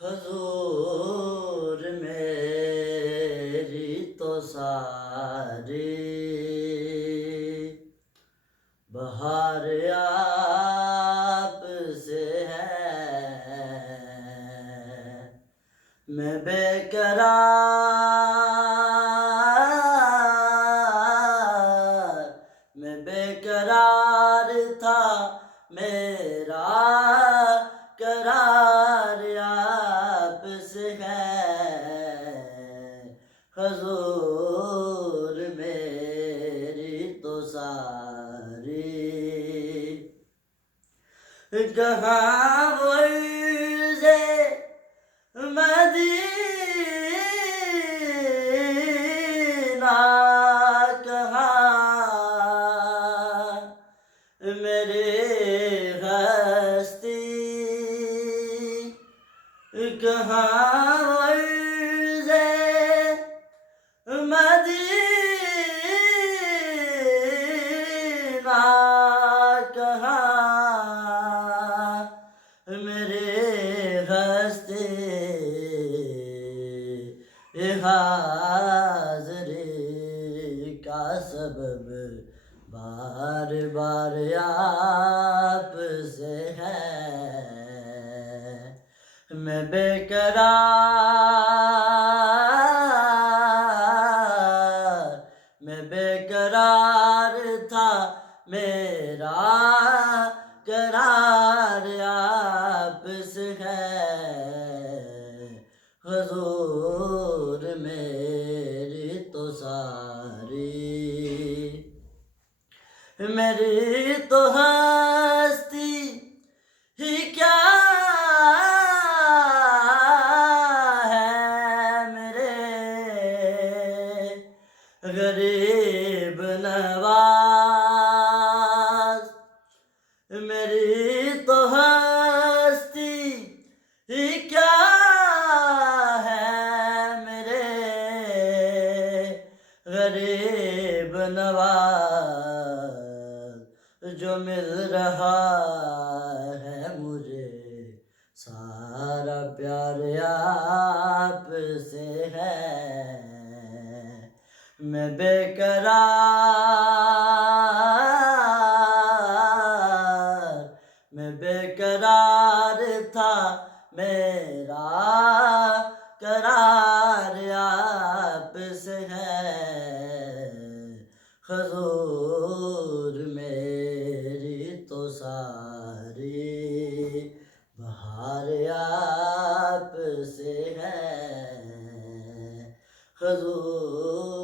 حضور میری تو ساری بہار آپ سے ہے، میں بے قرار تھا، میرا قرار آپ سے ہے، حضور میری تو ساری کہاں عرض مدینہ، کہاں میرے ہستی، کہاں عرض مدینہ، کہاں میرے ہستی، حاضری کا سبب بار بار آپ سے ہے، میں بے قرار تھا، میرا قرار آپ سے ہے، حضور میری تو ساری میری تو ہستی ہی کیا ہے، میرے غریب نواز، میری تو ہستی ہی کیا ہے، میرے غریب نواز، جو مل رہا ہے مجھے سارا پیار آپ سے ہے، میں بے قرار تھا، میرا قرار آپ سے ہے، حضور میری تو ساری بہار آپ سے ہے، حضور